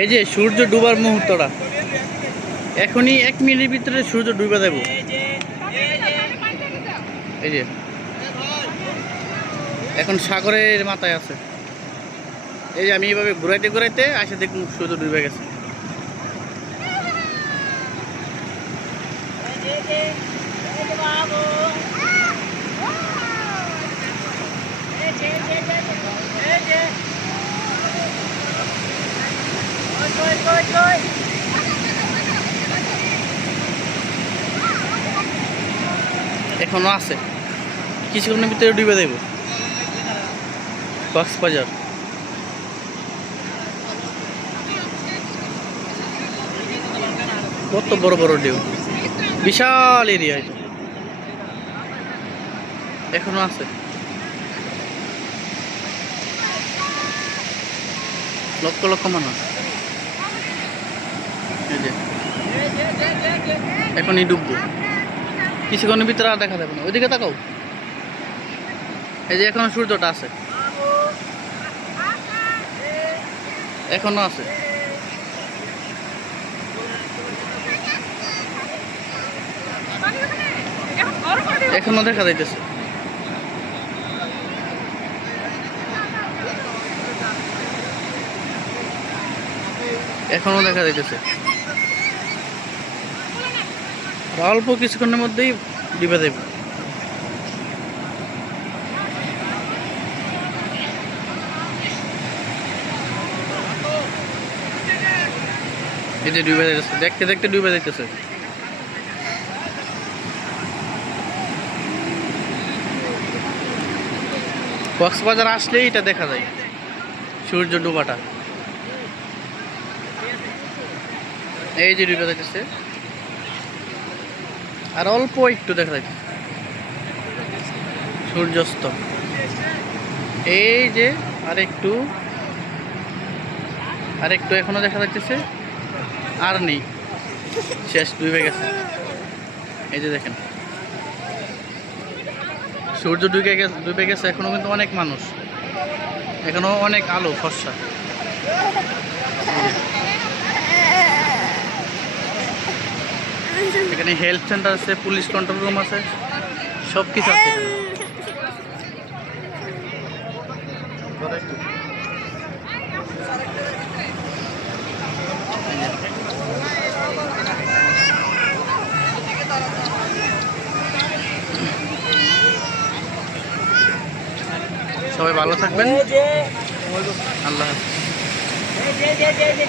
এই যে সূর্য ডুবার মুহূর্তটা। এখনই এক মিনিটের ভিতরে সূর্য ডুবে দেব এই যে। এখন সাগরের মাথায় আছে। এই যে আমি এইভাবে ঘুরাইতে ঘুরাইতে আসে দেখুন সূর্য ডুবে গেছে। এখনও আছে। কিছুক্ষণের ভিতরে ডুবে দেব। কক্সবাজার। কত বড় বড় ঢেউ। বিশাল এরিয়া এটা। এখনও আছে। লক্ষ লক্ষ মানুষ। এখনই ডুববো। কিছুক্ষণের ভিতরে আর দেখা যাবে না। ওইদিকে তাকাও। এই যে এখনও সূর্যটা আছে। এখনও আছে। এখনও দেখা যাইতেছে। এখনও দেখা যাইতেছে। অল্প কিছুক্ষণের মধ্যেই ডিবে দেবে ডুবে দেখতে দেখতে ডুবে যাইতেছে। কক্সবাজার আসলেই এটা দেখা যায়, সূর্য ডুবাটা। এই যে ডুবে যাইতেছে। আর অল্প একটু দেখা যাচ্ছে। সূর্যাস্ত। এই যে আর একটু আর একটু এখনও দেখা যাচ্ছে আর নেই। শেষ ডুবে গেছে। এই যে দেখেন। সূর্য ডুবে গেছে ডুবে গেছে, এখনও কিন্তু অনেক মানুষ। এখনও অনেক আলো, ফর্সা। এখানে হেলথ সেন্টার আছে পুলিশ কন্ট্রোল রুম আছে সব কিছু আছে সবাই ভালো থাকবেন। আল্লাহ হাফেজ।